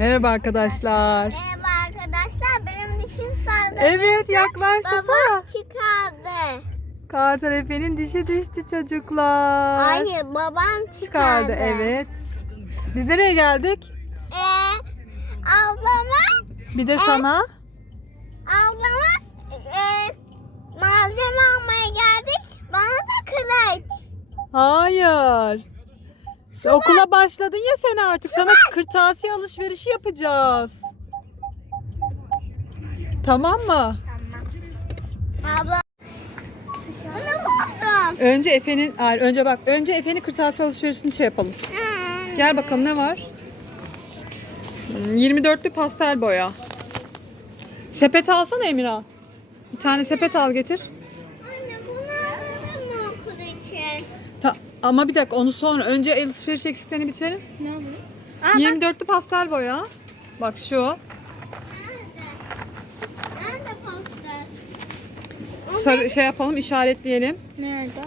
Merhaba arkadaşlar. Merhaba arkadaşlar benim dişim sardı. Evet yaklaştırsana. Babam çıkardı. Kartal Efe'nin dişi düştü çocuklar. Hayır babam çıkardı. Çıkardı evet. Biz nereye geldik? Ee, ablama, Bir de sana. ablama e, malzeme almaya geldik. Bana da kılıç. Hayır. Okula başladın ya sen artık. Sana kırtasiye alışverişi yapacağız. Tamam mı? Abla. Bunu buldum. Önce Efe'nin, hayır önce bak. Önce Efe'nin kırtasiye alışverişini şey yapalım. Hmm. Gel bakalım ne var? Hmm, 24'lü pastel boya. Sepet alsana Emira. Bir tane sepet al getir. Anne bunu alalım mı okul için? Ta- ama bir dakika onu sonra. Önce alışveriş eksiklerini bitirelim. Ne bu? 24'lü pastel boya. Bak şu. Nerede? Nerede poster? Sarı şey yapalım işaretleyelim. Nerede?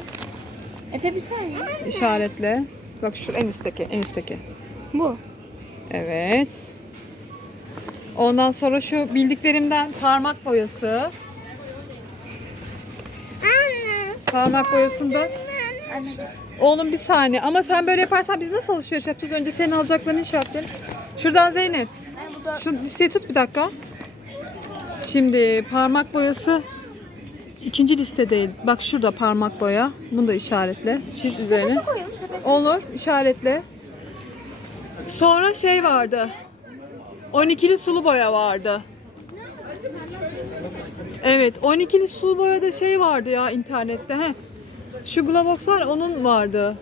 Efe bir saniye. İşaretle. Bak şu en üstteki, en üstteki. Bu. Evet. Ondan sonra şu bildiklerimden parmak boyası. Anne. Parmak boyasında. Anne. Oğlum bir saniye ama sen böyle yaparsan biz nasıl alışveriş yapacağız? Önce senin alacaklarını işaretleyelim. Şuradan Zeynep. da Şu listeyi tut bir dakika. Şimdi parmak boyası ikinci liste değil. Bak şurada parmak boya. Bunu da işaretle. Çiz üzerine. koyalım. Olur işaretle. Sonra şey vardı. 12'li sulu boya vardı. Evet 12'li sulu boyada şey vardı ya internette. He. Şu Glavox var onun vardı.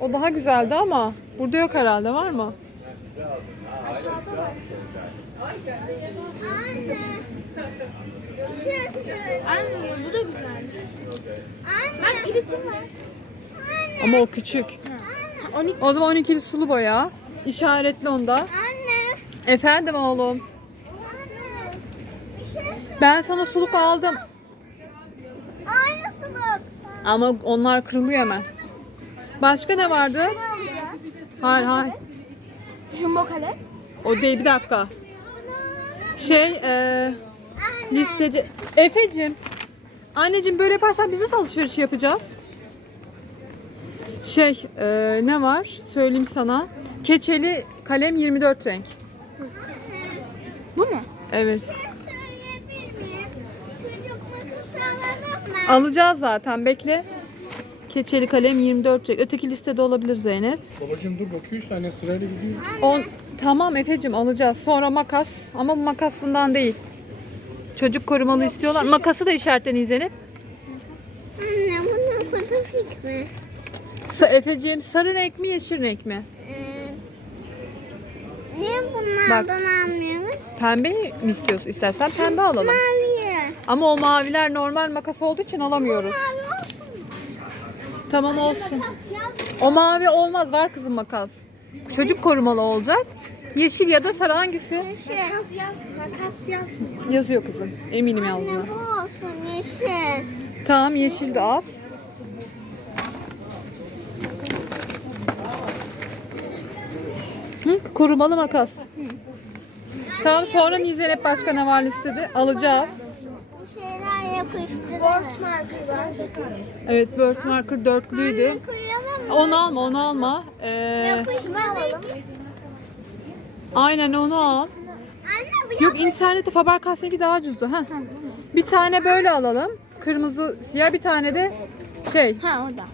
O daha güzeldi ama burada yok herhalde var mı? Aşağıda var. Anne. Anne bu da güzel. Anne. Bak iritim var. Anne. Ama o küçük. 12. O zaman 12'li sulu boya. İşaretli onda. Anne. Efendim oğlum. Anne. Şey. Ben sana suluk aldım. Ama onlar kırılıyor hemen. Başka ne vardı? Hayır hayır. Jumbo kalem. O değil bir dakika. Şey e, listeci. Efe'cim. Anneciğim böyle yaparsan biz nasıl alışveriş yapacağız? Şey e, ne var? Söyleyeyim sana. Keçeli kalem 24 renk. Bu mu? Evet. Söyleyebilir miyim? Çocuk makası alalım mı? Alacağız zaten bekle. Keçeli kalem 24 renk. Öteki listede olabilir Zeynep. Babacım dur bakıyor işte anne sırayla gidiyor. On, tamam Efe'cim alacağız. Sonra makas. Ama bu makas bundan değil. Çocuk korumalı istiyorlar. Makası da işaretleyin Zeynep. Anne bunun pasifik mi? Sa Efe'ciğim sarı renk mi yeşil renk mi? Ee, niye bunlardan almıyoruz? Pembe mi istiyorsun? İstersen pembe alalım. Mavi. Ama o maviler normal makas olduğu için alamıyoruz. Mavi olsun. Tamam olsun. Makas yaz. O mavi olmaz. Var kızım makas. Çocuk korumalı olacak. Yeşil ya da sarı hangisi? Yeşil. Makas yaz, makas yazmıyor. Yazıyor kızım. Eminim Anne yazdığına. bu olsun yeşil. Tamam yeşil de al. Hı, korumalı makas. Tamam sonra Nizelep başka ne var listede? Alacağız. Marker var. Evet Word Marker dörtlüydü. Onu alma onu alma. Ee, aynen onu al. Anne bu Yok internette Faber-Castell'i daha ucuzdu. Ha. Bir tane böyle alalım. Kırmızı siyah bir tane de şey Ha orada.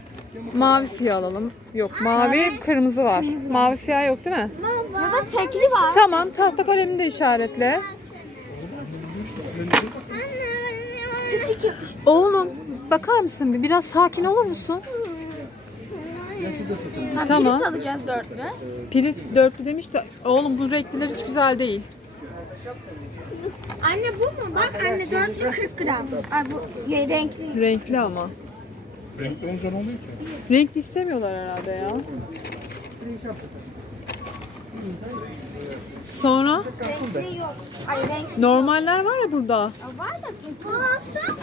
mavi siyah alalım. Yok mavi kırmızı var. Mavi siyah yok değil mi? Burada tekli var. Tamam tahta kalemini de işaretle. Stick yapıştır. Oğlum bakar mısın bir biraz sakin olur musun? Ha, Tamam. Pirit alacağız dörtlü. Pili dörtlü demiş de oğlum bu renkliler hiç güzel değil. Anne bu mu? Bak anne dörtlü 40 gram. Ay bu ya, renkli. Renkli ama. Renkli olunca ne oluyor ki? Renkli istemiyorlar herhalde ya. Sonra Renkli yok. Ay renksiz. normaller var ya burada. Var da tek. Bu olsun.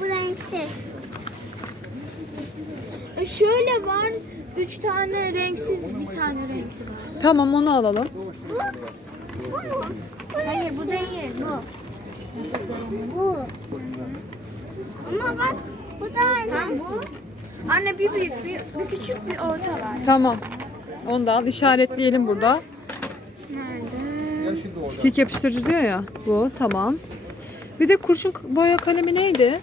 Bu renksiz. E, şöyle var. Üç tane renksiz, bir tane renkli var. Tamam onu alalım. Bu. Bu mu? Hayır bu değil bu. Bu. Ama bak bu da aynı. Tamam bu. Anne bir büyük bir, bir küçük bir orta var. Tamam. Onu da al işaretleyelim burada. Stik yapıştırıcı diyor ya. Bu tamam. Bir de kurşun boya kalemi neydi?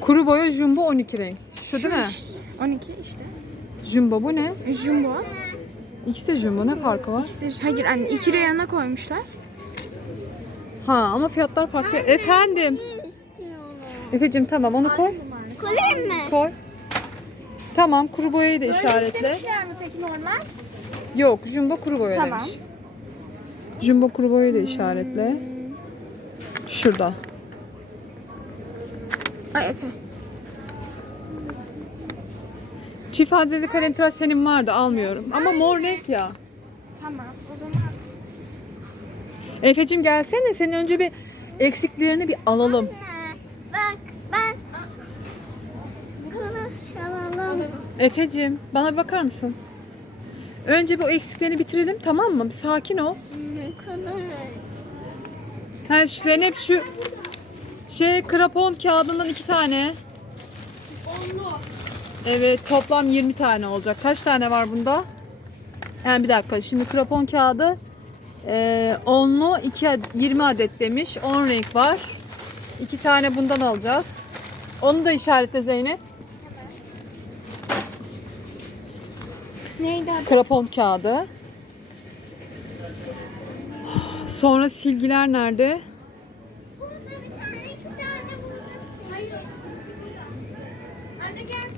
Kuru boya jumbo 12 renk. Şu değil mi? 12 işte. Jumbo bu ne? Jumbo. İkisi de jumbo ne farkı var? İşte, hayır anne iki reyona koymuşlar. Ha ama fiyatlar farklı. Efendim. İstiyorum. Efe'cim tamam onu koy. Koyayım mı? Koy. Tamam kuru boyayı da Böyle işaretle. istemişler mi peki normal? Yok jumbo kuru boya Tamam. demiş. Jumbo kuru boyayı da işaretle. Şurada. Ay Efe. Çift hadiseli kalem tıraş senin vardı almıyorum. Ama mor renk ya. Tamam o zaman. Efe'cim gelsene senin önce bir eksiklerini bir alalım. Anne, Bak ben konuşalım. Efe'cim bana bir bakar mısın? Önce bu eksiklerini bitirelim tamam mı? Bir sakin ol. Konuş. Ha şu Zeynep şu şey krapon kağıdından iki tane. Evet toplam 20 tane olacak. Kaç tane var bunda? Yani bir dakika şimdi krapon kağıdı e, onlu 2 20 adet demiş. 10 renk var. 2 tane bundan alacağız. Onu da işaretle Zeynep. Neydi adı? Krapon kağıdı. Sonra silgiler nerede? Burada bir tane iki tane buldum. Anne gel.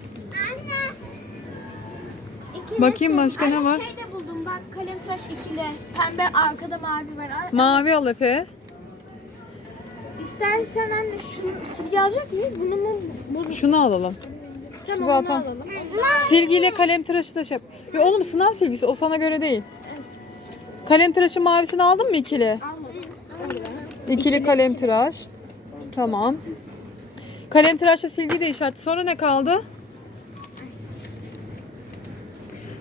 Anne. İkisi Bakayım başka ne var? şey de buldum bak kalem tıraş ikili. Pembe arkada mavi var. Ar- Mavi al Efe. İstersen anne şunu silgi alacak mıyız? Bunu mu? Bunu. Şunu alalım. Tamam zaten- onu alalım. Silgiyle kalem tıraşı da şey yap. Ya oğlum sınav silgisi o sana göre değil. Kalem tıraşı mavisini aldın mı ikili? İkili kalem tıraş. Tamam. Kalem tıraşla silgiyi de işaret. Sonra ne kaldı?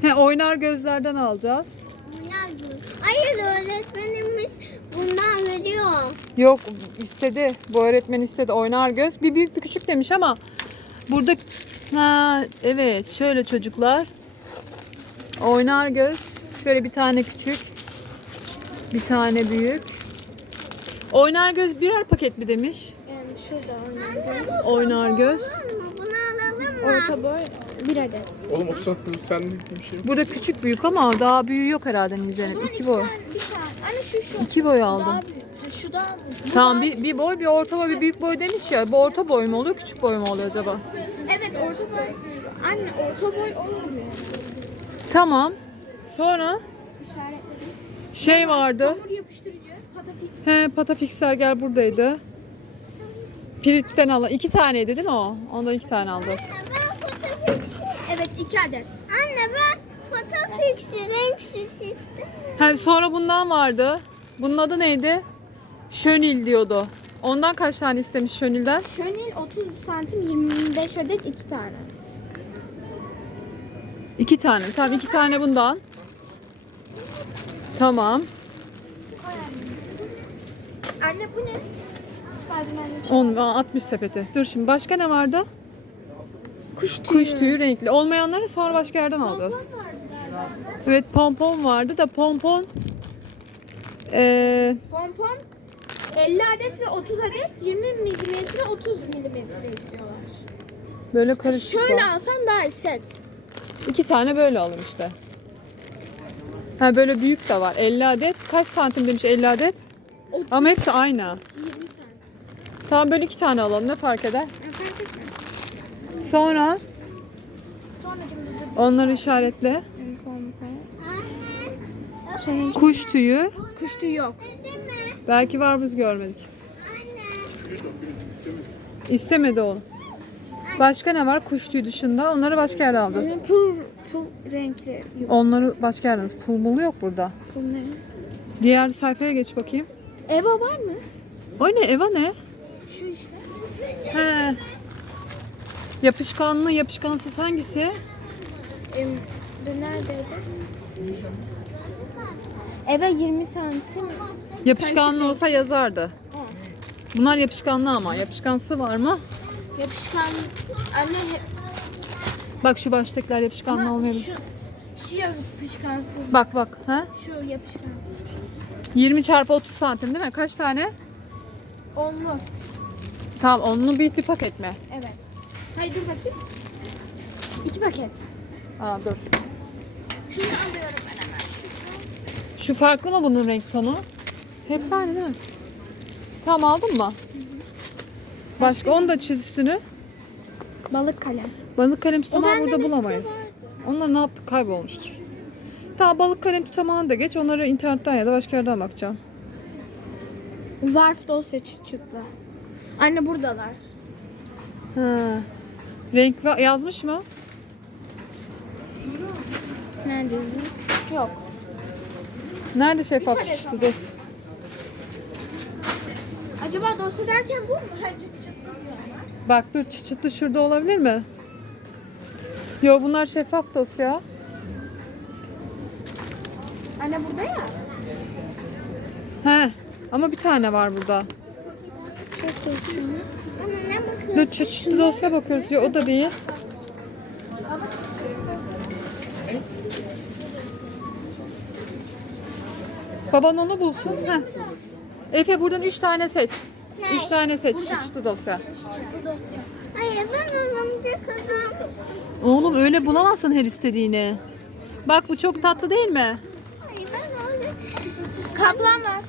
He, oynar gözlerden alacağız. Bunlar gibi. Hayır öğretmenimiz bundan veriyor. Yok istedi. Bu öğretmen istedi. Oynar göz. Bir büyük bir küçük demiş ama burada ha evet şöyle çocuklar. Oynar göz. Şöyle bir tane küçük. Bir tane büyük. Oynar göz birer paket mi demiş? Yani şurada oynar. Oynar göz. Alalım mı? Orta boy bir adet. Oğlum o saatte sen de bir şey yok. Burada küçük büyük ama daha büyüğü yok herhalde Nize'nin. İki boy. Bir tane. Anne şu şu. İki boy Daha aldım. büyük. Şu. Bu Tamam bir, bir boy bir orta boy bir büyük boy demiş ya. Bu orta boy mu oluyor küçük boy mu oluyor acaba? Evet orta boy. Anne orta boy olmuyor. Tamam. Sonra İşaretledim. şey vardı. Hamur yapıştırıcı. Patafix. He Patafixer gel buradaydı. Pirit'ten al. iki taneydi değil mi o? Ondan iki tane alacağız. Ben fotoğraf... Evet iki adet. Anne ben fotoğrafiksi renksiz istedim. He, sonra bundan vardı. Bunun adı neydi? Şönil diyordu. Ondan kaç tane istemiş Şönil'den? Şönil 30 santim 25 adet iki tane. İki tane. Tamam iki tane bundan. Tamam. Anne bu ne? Spiderman'in 10 60 sepeti. Dur şimdi başka ne vardı? kuş tüyü. Kuş tüyü renkli. Olmayanları sonra başka yerden alacağız. Pompon vardı galiba. Evet pompon vardı da pompon eee Pompon 50 adet ve 30 adet 20 milimetre 30 milimetre istiyorlar. böyle karışık Şöyle var. alsan daha iyi set. İki tane böyle alın işte. Ha böyle büyük de var. 50 adet. Kaç santim demiş 50 adet? Ama hepsi aynı. 20 santim. Tamam böyle iki tane alalım. Ne fark eder? Ha, fark etmez. Sonra Sonra şimdi onları işaretle. Senin Kuş tüyü. kuş tüyü yok. Belki var biz görmedik. İstemedi oğlum. Başka ne var kuş tüyü dışında? Onları başka yerde alacağız. Pur, pur renkli yok. Onları başka yerde alacağız. Pulmulu yok burada. Bu ne? Diğer sayfaya geç bakayım. Eva var mı? O ne? Eva ne? Şu işte. He. Yapışkanlı, yapışkansız hangisi? Em, vardı. Neredeydi? Eve 20 santim. Yapışkanlı olsa yazardı. Bunlar yapışkanlı ama. Yapışkansı var mı? Yapışkan. Anne Bak şu baştakiler yapışkanlı ama olmayabilir. şu, şu yapışkansız. Bak bak. Ha? Şu yapışkansız. 20 çarpı 30 santim değil mi? Kaç tane? Onlu. Tamam onlu büyük bir paket mi? Evet. Hayır dur bakayım. İki paket. Aa dur. Şunu alıyorum ben hemen. Şu farklı mı bunun renk tonu? Hepsi aynı değil mi? Tamam aldın mı? Başka onu da çiz üstünü. Balık kalem. Balık kalem tutamağı bende burada mesela bulamayız. Onlar ne yaptık kaybolmuştur. Tamam balık kalem tutamağını da geç. Onları internetten ya da başka yerden bakacağım. Zarf dosya çıt çıtlı. Anne buradalar. Ha. Renk va- yazmış mı? Neredeydi? Yok. Nerede şeffaf? Dur. Acaba dosya derken bu mu? Ha çıt. Bak dur çıt çıtlı şurada olabilir mi? Yo bunlar şeffaf dosya. Anne burada ya. He. Ama bir tane var burada. Dur çıt çıtlı dosya bakıyoruz. Yo o da değil. Baban onu bulsun. Heh. Efe buradan üç tane seç. Üç tane seç çıtlı dosya. Bu dosya. Hayır ben önümde kazanmıştım. Oğlum öyle bulamazsın her istediğini. Bak bu çok tatlı değil mi? Hayır ben öyle. Kaplan var.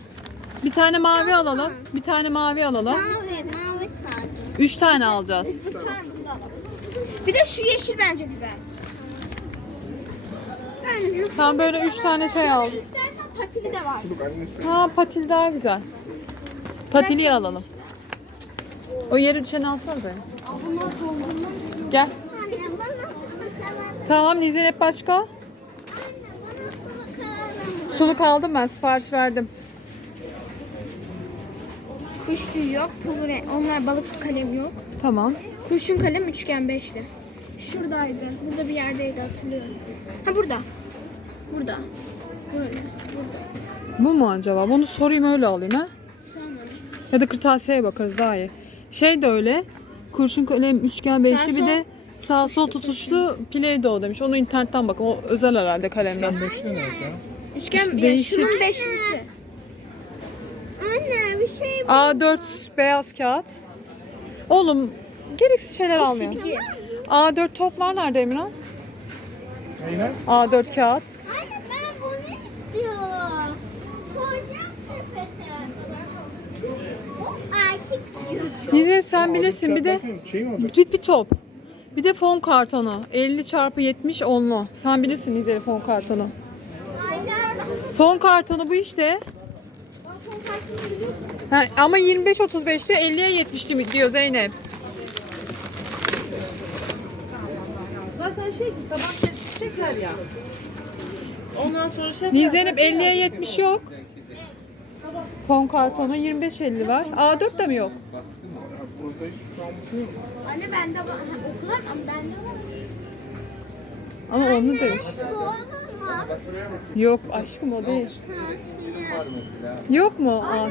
Bir tane mavi alalım. Bir tane mavi alalım. Mavi mavi kaldı. Üç tane alacağız. Bir tane alalım. Bir de şu yeşil bence güzel. Bence Tam böyle üç tane şey al. Patili de var. Ha patil daha güzel. Patiliyi alalım. O yere düşeni alsana beni. Gel. anne bana. Tamam başka? Bana sulu kalalım. Suluk aldım ben sipariş verdim. Kuş tüyü yok. Pul renk. Onlar balık kalem yok. Tamam. Kurşun kalem üçgen beşli. Şuradaydı. Burada bir yerdeydi hatırlıyorum. Ha burada. Burada. Böyle. Bu mu acaba? Bunu sorayım öyle alayım ha. Ya da kırtasiyeye bakarız daha iyi. Şey de öyle. Kurşun kalem üçgen beşli bir de sağ sol tutuşlu Play-Doh demiş. Onu internetten bak. O özel herhalde kalemler. Üçgen İşte ya değişik. şunun beşlisi. Anne bir şey A4 beyaz kağıt. Oğlum gereksiz şeyler almıyor. Silgi. A4 toplar nerede Emirhan? Neyler? A4 kağıt. Anne ben bunu istiyorum. Koyacağım sepete. Bu erkek çocuk. Nizem sen bilirsin bir de Şey mi olacak? bir, bir top. Bir de fon kartonu. 50 çarpı 70 onlu. Sen bilirsin Nizeli fon kartonu. Fon kartonu bu işte. Ha, ama 25-35 diyor 50'ye 70 mi diyor Zeynep. Zaten şey ki sabah çeker ya. Ondan sonra şey Niye Zeynep 50'ye 70 yok. Fon kartonu 25-50 var. A4 de mi yok? Burada hiç şu an bakıyorum. Anne bende var. Okula ama bende var. Ama onu demiş. Bu olur mu? Yok aşkım o değil. Yok mu? Aa.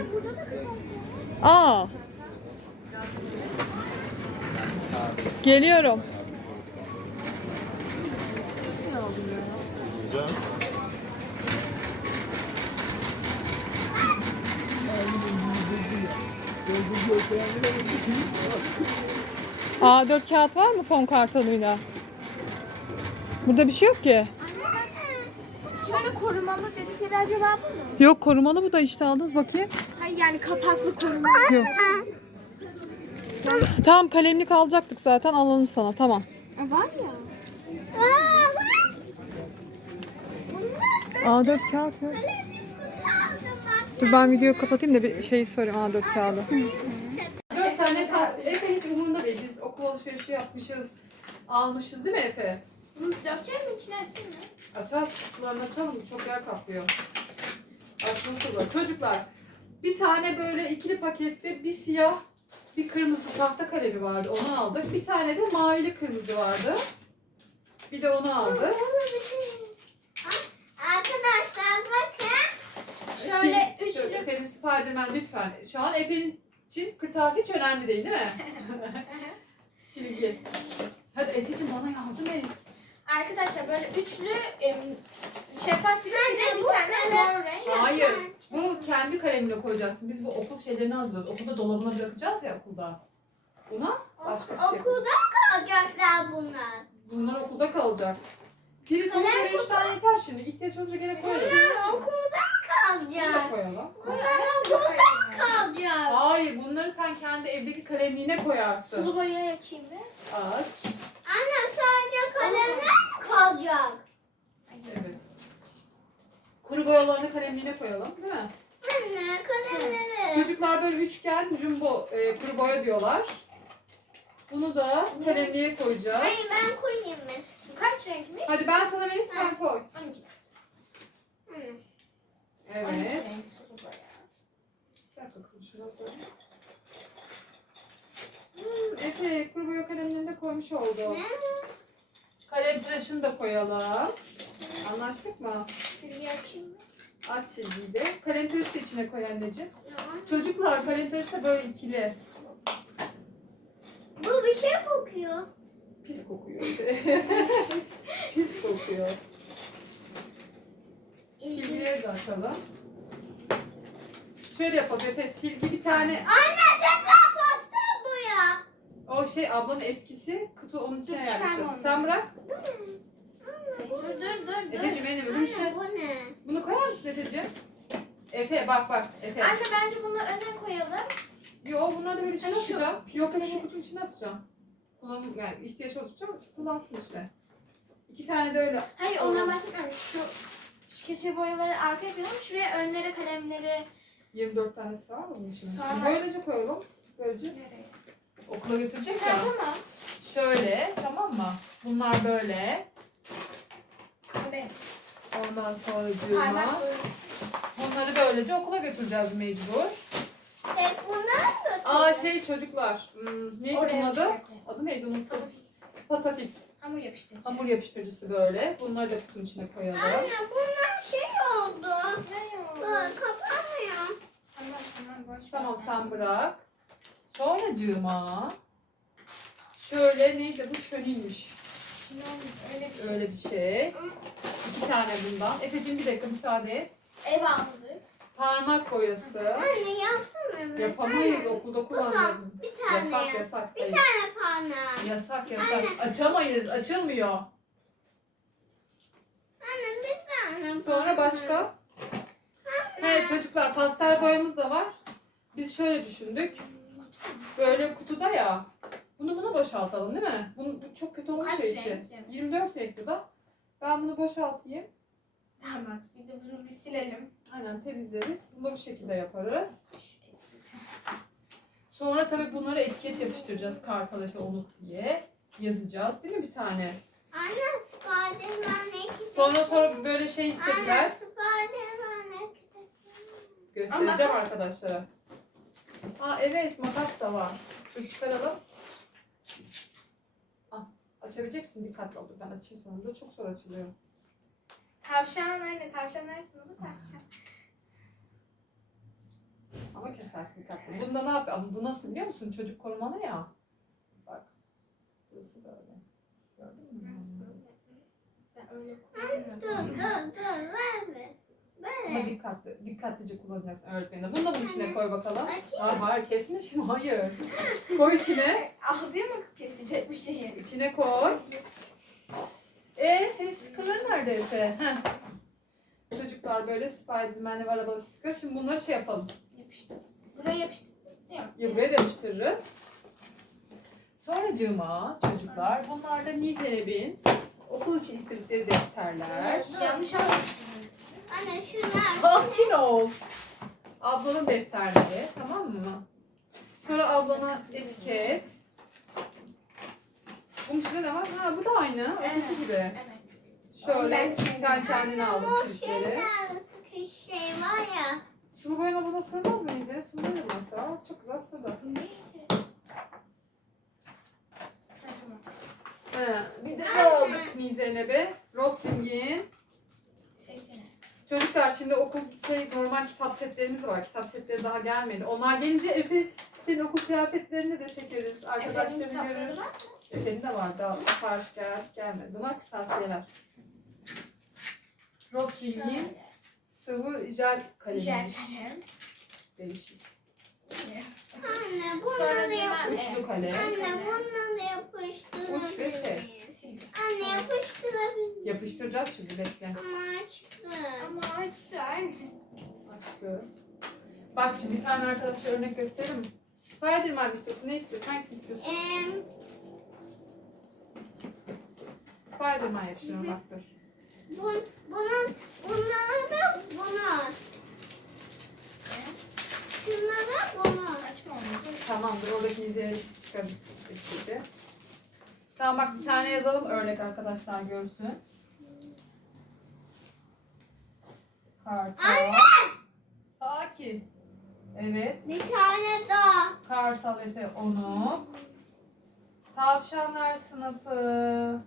Aa. Geliyorum. A4 kağıt var mı fon kartonuyla? Burada bir şey yok ki. Şöyle korumalı dedikleri acaba bu mu? Yok korumalı bu da işte aldınız bakayım. Hayır yani kapaklı korumalı. Yok. Tamam kalemlik alacaktık zaten alalım sana tamam. Ha, var ya. Aa, bak. A4 kağıt yok. Dur ben videoyu kapatayım da bir şey sorayım A4 kağıdı. Dört tane kart. Efe hiç umurunda değil. Biz okul alışverişi yapmışız. Almışız değil mi Efe? Bunu dökecek mi içine hepsini? Açar kutularını açalım. Çok yer kaplıyor. Açması zor. Çocuklar bir tane böyle ikili pakette bir siyah bir kırmızı tahta kalemi vardı. Onu aldık. Bir tane de mavili kırmızı vardı. Bir de onu aldık. Arkadaşlar bakın. Şöyle Efe'nin Spiderman lütfen. Şu an Efe'nin için kırtasiye hiç önemli değil değil mi? Silgi. Hadi Efe'cim bana yardım et. Arkadaşlar böyle üçlü em, şeffaf bir de Anne, bir bu tane kalem- mor renk. Hayır. Bu kendi kalemine koyacaksın. Biz bu okul şeylerini hazırlıyoruz. Okulda dolabına bırakacağız ya okulda. Buna başka bir şey. Okulda mı kalacaklar bunlar? Bunlar okulda kalacak. Bir tane Kalem üç tane yeter şimdi. İhtiyaç olunca gene koyarız. Bunlar okulda Bunu da kalacak? koyalım. Bunlar okulda mı kalacak? Hayır bunları sen kendi evdeki kalemliğine koyarsın. Sulu boyayı açayım mı? Aç. Anne sadece kalemler mi kalacak? Evet. Kuru boyalarını kalemliğine koyalım değil mi? Anne kalemleri. Çocuklar böyle üçgen jumbo e, kuru boya diyorlar. Bunu da kalemliğe koyacağız. Hayır ben koyayım mı? Kaç renkmiş? Hadi ben sana vereyim sen koy. 12. Anne. 12 Evet. renk sulu boya. Bir dakika kızım şuna koy. Hmm, Efe kuru boya kalemlerini de koymuş oldu. Ne? Kalem tıraşını da koyalım. Anlaştık mı? Silgi açayım mı? Aç silgiyi de. Kalem tıraşı da içine koy anneciğim. Çocuklar kalem tıraşı da böyle ikili. Bu bir şey kokuyor. Pis kokuyor. Pis kokuyor. Silgileri de açalım. Şöyle yapalım Efe silgi bir tane. Anne tekrar pasta bu ya. O şey ablanın eskisi kutu onun Dur, yerleştireceğiz. onu. Sen bırak. Dur dur dur dur. Efe'cim benim bunun Anne içine. bu ne? Bunu koyar mısın Efe'cim? Efe bak bak Efe. Anne bence bunu öne koyalım. Yo bunları da böyle içine Ha, şu atacağım. Yok yok şu kutunun içine atacağım. Kullanım yani ihtiyaç olacak kullansın işte. İki tane de öyle. Hayır ondan bahsetmiyorum. Şu, şu keçe boyaları arkaya koyalım. Şuraya önlere kalemleri 24 tanesi var mı bunun içinde? Sonra- Böylece koyalım. Böylece nereye? okula götürecek ya. tamam. Şöyle tamam mı? Bunlar böyle. Kahve. Ondan sonra Parmak boyası. Bunları böylece okula götüreceğiz mecbur. Tek bunlar mı? Aa şey çocuklar. Hmm, neydi Oraya bunun adı? çıkarken. Adı neydi unuttum. Patafix. Patafix. Hamur yapıştırıcı. Hamur yapıştırıcısı böyle. Bunları da kutunun içine koyalım. Anne bunlar şey oldu. Ne yok? Bak kapanmıyor. Tamam tamam boş ver Bırak. Sonracığıma şöyle neydi bu şöniymiş. Şunu öyle bir şey. Öyle bir şey. İki tane bundan. Efe'cim bir dakika müsaade et. Ev aldık. Parmak boyası. Anne yapsana mı? Yapamayız Anne, okulda kullanacağız. Bir tane Yasak yap. yasak. Bir tane parmak. Yasak yasak. Açamayız açılmıyor. Anne bir tane Sonra parmak. başka? Evet çocuklar pastel boyamız da var. Biz şöyle düşündük. Böyle kutuda ya. Bunu buna boşaltalım değil mi? Bunu, bu çok kötü olmuş Kaç şey içi. renk? 24 renk bu da. Ben bunu boşaltayım. Tamam. Bir de bunu bir silelim. Aynen temizleriz. Bunu da bu şekilde yaparız. Şu etiketi. Sonra tabii bunlara etiket yapıştıracağız. Kartal Efe Onuk diye. Yazacağız değil mi bir tane? Anne Spiderman ne kitap? Sonra sonra böyle şey Anne istediler. Spiderman ne kitap? Göstereceğim arkadaşlara. Aa evet makas da var. Dur çıkaralım. Al. Açabilecek misin? Dikkatli ol. Dur, Ben açayım sana. Bu çok zor açılıyor. Tavşan nerede? Tavşan neresin? O da tavşan. Ama kesersin dikkatli. Bunda ne yapıyor? Ama bu nasıl biliyor musun? Çocuk korumalı ya. Bak. Burası böyle. Gördün mü? Ben öyle Dur kullanmıyorum. dur dur ver ver. Ama dikkatli, dikkatlice kullanacaksın öğretmenine. Bunu da bunun içine koy bakalım. Aa, hayır kesmiş mi? Hayır. koy içine. Aldı mı kesecek bir şeyi? İçine koy. Ee, senin stickerların nerede Efe? Heh. Çocuklar böyle Spiderman'li var arabalı sticker. Şimdi bunları şey yapalım. Yapıştır. Buraya yapıştır. Ya buraya da yapıştırırız. Sonracığıma çocuklar bunlar da Nizeleb'in okul için istedikleri defterler. Yanlış dur. Anne şunlar. Sakin ol. Ablanın defterleri tamam mı? Sonra ablana etiket. Bunun içinde ne var? Ha bu da aynı. Öteki gibi. Evet. Şöyle sen kendine aldın O kirişleri. şeyler sıkış şey var ya. Sulu boyama buna sığmaz mı bize? Sulu boyaması var. Çok güzel sığdı. Bu. He, bir de ne aldık Nizeynep'e? Rotring'in. Çocuklar şimdi okul şey normal kitap setlerimiz var. Kitap setleri daha gelmedi. Onlar gelince Efe senin okul kıyafetlerini de çekeriz. Arkadaşlarını görür. Efe'nin de var daha sipariş gel, gelmedi. Bunlar kırtasiyeler. Rotring'in sıvı jel kalemi. Jel kalem. Değişik. Anne Sonra yap. Üçlü kalem. Anne bunları Uç ve yapıştırabilir şey. Anne yapıştırabilir miyim? Yapıştıracağız şimdi bekle. Ama açtı. Ama açtı anne. Açtı. Bak şimdi bir tane arkadaşa örnek göstereyim mi? Spiderman mi istiyorsun? Ne istiyorsun? Hangisini istiyorsun? Em, Spiderman yapıştırma bak dur. bun, bunun, bunlara da bunu. Şunlara bunu. Açma onu. Tamamdır oradaki izleri çıkarırız şimdi. Tamam bak bir tane yazalım örnek arkadaşlar görsün. Sakin. Evet. Bir tane daha. Kartal Efe onu. Tavşanlar sınıfı.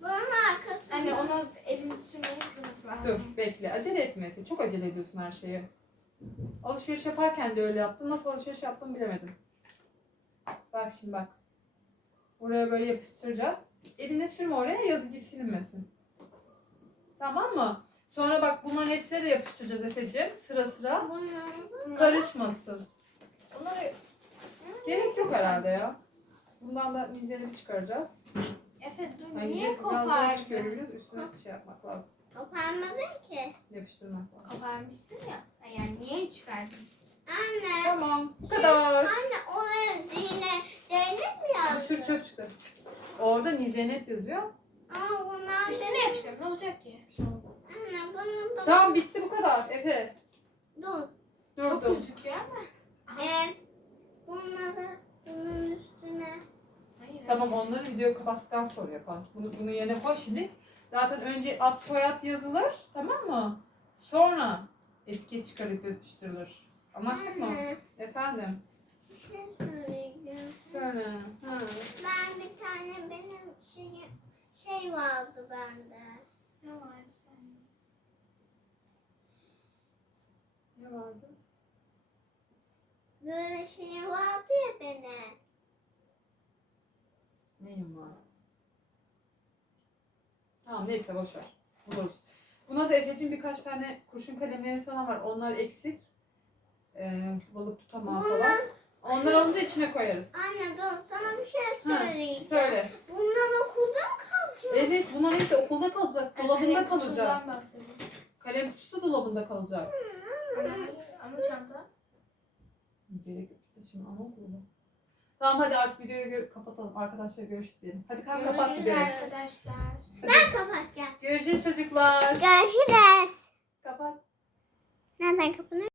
Bunun arkasında. Anne ona elini sürmeyi kırması lazım. Dur bekle acele etme Efe. Çok acele ediyorsun her şeye. Alışveriş yaparken de öyle yaptın. Nasıl alışveriş yaptım bilemedim. Bak şimdi bak. Buraya böyle yapıştıracağız. Eline sürme oraya yazı silinmesin. Tamam mı? Sonra bak bunların hepsine de yapıştıracağız Efe'ciğim. Sıra sıra. Bunun. Karışmasın. Onları Gerek yok herhalde ya. Bundan da mizeni çıkaracağız. Efe dur Yani niye biraz daha kopardın? çıkarıyoruz. Üstüne bir şey yapmak lazım. Koparmadın ki. Yapıştırmak lazım. Koparmışsın ya. Ay, Yani niye çıkardın? Anne. Tamam. Bu kadar. Anne oraya zine Zeynep mi Bir yazdı? sürü çöp çıktı. Orada Nizenet yazıyor. Ama bunlar Üstüne yapıştır. Ne olacak ki? Anne bunu da Tamam bitti bu kadar. Efe. dur. Çok dur. gözüküyor ama. Evet. Bunları bunun üstüne. Hayır. Tamam onları video kapattıktan sonra yapalım. Bunu, bunu yerine koy şimdi. Zaten önce ad soyad yazılır. Tamam mı? Sonra etiket çıkarıp yapıştırılır. Anlaştık mı? Anne Efendim. bir şey söyleyeceğim. Söyle. Ha. Ben bir tane benim şey şey vardı bende. Ne var sen? Ne vardı? Böyle şey vardı ya benim. Neyim var? Tamam neyse boş ver. Buluruz. Buna da Efe'cim birkaç tane kurşun kalemleri falan var. Onlar eksik. Ee, balık tutamağı falan. Bunlar, Onlar olunca içine koyarız. anne dur sana bir şey Ha, söyleyeceğim. Söyle. Bunlar okulda mı kalacak? Evet bunlar hepsi okulda kalacak. Dolabında kalacak. bahsediyorum. Kalem kutusu da dolabında kalacak. Ama çanta. Gerek yok. Biz Şimdi anaokulunda. Tamam hadi artık videoyu gör- kapatalım. Arkadaşlar görüşürüz diyelim. Hadi kalk kapat Görüşürüz videoyu. arkadaşlar. Ben kapatacağım. Görüşürüz çocuklar. Görüşürüz. Kapat. Nereden kapanıyor?